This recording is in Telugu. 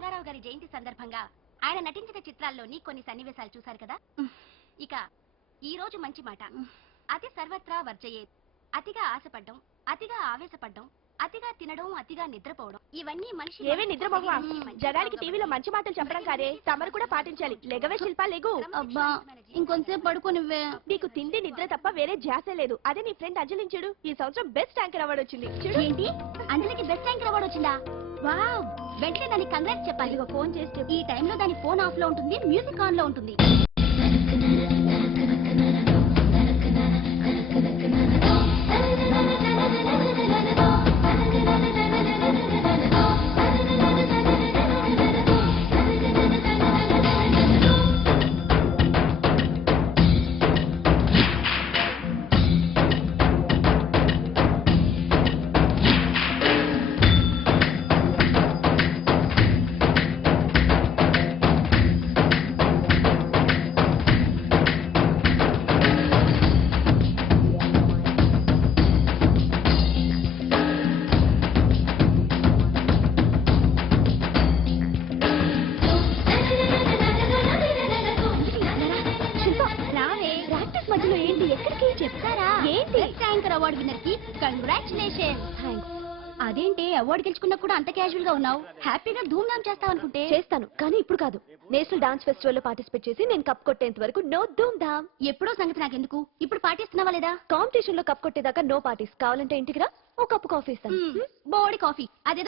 రంగారావు గారి జయంతి సందర్భంగా ఆయన నటించిన చిత్రాల్లోని కొన్ని సన్నివేశాలు చూశారు కదా. ఇక ఈ రోజు మంచి మాట. అతి సర్వత్రా వర్జయే. అతిగా ఆశపడ్డం, అతిగా ఆవేశపడ్డం, అతిగా తినడం, అతిగా నిద్రపోవడం, ఇవన్నీ మనిషి ఏవే నిద్రపోవా. జనానికి టీవీలో మంచి మాటలు చెప్పడం కాదే, తమరు కూడా పాటించాలి. లెగవే శిల్పా, లెగు. అబ్బా ఇంకొంచెం పడుకోనివ్వే. నీకు తిండి నిద్ర తప్ప వేరే ధ్యాసే లేదు. అదే నీ ఫ్రెండ్ అంజలిని చూడు, ఈ సంవత్సరం బెస్ట్ యాంకర్ అవార్డు వచ్చింది. చూడు. ఏంటి, అంజలికి బెస్ట్ యాంకర్ అవార్డు వచ్చిందా? వావ్, వెంటనే దానికి కంగ్రాట్స్ చెప్పాలి. ఫోన్ చేస్తే ఈ టైంలో దాని ఫోన్ ఆఫ్ లో ఉంటుంది, మ్యూజిక్ ఆన్ లో ఉంటుంది. అవార్డు విన్నర్ కి కంగ్రాచులేషన్. అదేంటి అవార్డు గెలుచుకున్నా కూడా అంత క్యాజువల్ గా ఉన్నావు? హ్యాపీగా ధూమ్ ధామ్ చేస్తావు అనుకుంటే. చేస్తాను, కానీ ఇప్పుడు కాదు. నేషనల్ డాన్స్ ఫెస్టివల్ లో పార్టిసిపేట్ చేసి నేను కప్ కొట్టేంత వరకు నో ధూమ్ ధామ్. ఎప్పుడో సంగతి నాకెందుకు, ఇప్పుడు పాటిస్తున్నావా లేదా? కాంపిటీషన్ లో కప్ కొట్టేదాకా నో పార్టీస్. కావాలంటే ఇంటికి రా, ఓ కప్పు కాఫీ ఇస్తాను. బోడి కాఫీ అదే